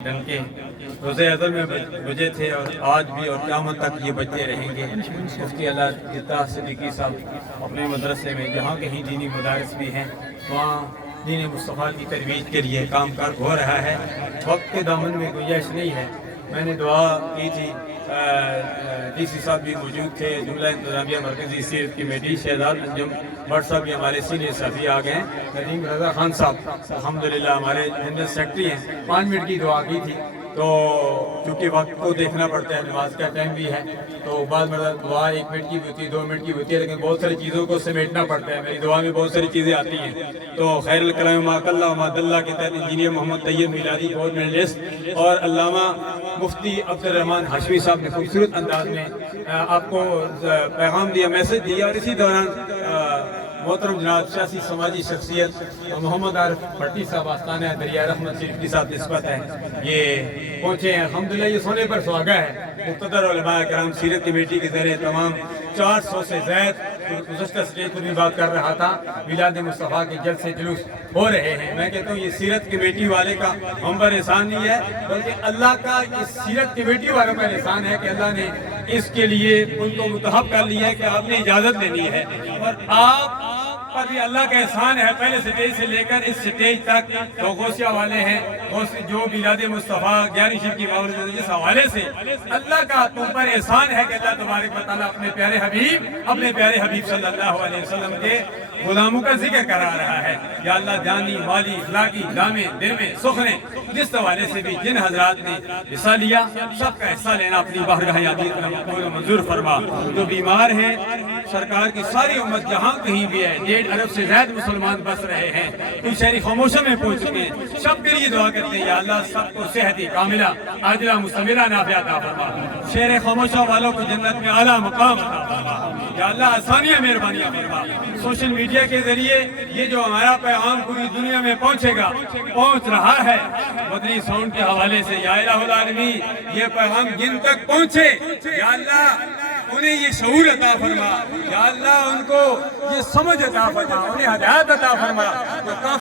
ڈھنگ کے روزے ازل میں بجے تھے اور آج بھی اور قیامت تک یہ بجتے رہیں گے۔ مفتی اللہ صدیقی صاحب اپنے مدرسے میں جہاں کہیں دینی مدارس بھی ہیں وہاں دین مصطفیٰ کی ترویج کے لیے کام کار ہو رہا ہے۔ وقت کے دامن میں گنجائش نہیں ہے۔ میں نے دعا کی تھی، ڈی سی صاحب بھی موجود تھے، جملہ انتظامیہ مرکزی سیرت کمیٹی شہزاد انجم بٹ صاحب بھی ہمارے سینئر صحافی آ گئے ہیں، ندیم رضا خان صاحب الحمدللہ ہمارے جنرل سیکرٹری ہیں، 5 منٹ کی دعا کی تھی۔ تو چونکہ وقت کو دیکھنا پڑتا ہے، نماز کا ٹائم بھی ہے، تو بعض مرتبہ دعا 1 منٹ کی بھی ہوتی ہے، 2 منٹ کی بھی ہوتی ہے، لیکن بہت ساری چیزوں کو سمیٹنا پڑتا ہے۔ میری دعا میں بہت ساری چیزیں آتی ہیں، تو خیر الکلام ما قل و ما دل کے تحت انجینئر محمد طیب میلادی گولڈ میڈلسٹ اور علامہ مفتی عبد الرحمن ہاشمی صاحب نے خوبصورت انداز میں آپ کو پیغام دیا، میسج دیا، اور اسی دوران محترم جناب سیاسی سماجی شخصیت محمد عارف بھٹی صاحب آستانہ دریا رحمت شریف کے ساتھ نسبت ہے، یہ پہنچے ہیں۔ الحمدللہ یہ سونے پر سہاگا ہے۔ مقتدر علماء کرام سیرت کمیٹی کے ذریعے تمام 400 سے زائد، گزشتہ سٹیج پر بھی بات کر رہا تھا، میلاد مصطفیٰ کے جلسے جلوس ہو رہے ہیں۔ میں کہتا ہوں یہ سیرت کمیٹی والے کا ہم پر احسان نہیں ہے، بلکہ اللہ کا اس سیرت کمیٹی والوں پر احسان ہے کہ اللہ نے اس کے لیے ان کو متحب کر لیا ہے کہ آپ نے اجازت دینی ہے، اور آپ پر بھی اللہ کا احسان ہے۔ پہلے سٹیج سے لے کر اس سٹیج تک جو غوثیہ والے ہیں، جو میلاد مصطفیٰ 11 شب کی مولد جس حوالے سے اللہ کا تم پر احسان ہے کہ اللہ تبارک و تعالیٰ اپنے پیارے حبیب صلی اللہ علیہ وسلم کے غلاموں کا ذکر کرا رہا ہے۔ یا اللہ جانی مالی اخلاقی جامع دل میں سخنے جس حوالے سے بھی جن حضرات نے حصہ لیا، سب کا حصہ لینا اپنی بارگاہ عالیہ میں مقبول و منظور فرما۔ جو بیمار ہیں، سرکار کی ساری امت جہاں کہیں بھی ہے، 1.5 ارب سے زائد مسلمان بس رہے ہیں، کچھ شہری خاموشوں میں پہنچ چکے ہیں، سب کے لیے دعا کرتے ہیں یا اللہ سب کو صحت کاملہ عاجلہ مستمرہ نافع عطا فرما، شہر خاموشوں والوں کو جنت میں اعلیٰ مقام عطا فرما، یا اللہ آسانیاں مہربانیاں فرما۔ سوشل میڈیا کے ذریعے یہ جو ہمارا پیغام پوری دنیا میں پہنچ رہا ہے، مدنی ساؤنڈ کے حوالے سے، یا الہ العالمین یہ پیغام جن تک پہنچے، یا اللہ انہیں یہ شعور عطا فرما، یا اللہ ان کو یہ سمجھ عطا فرما، انہیں ہدایت عطا فرما۔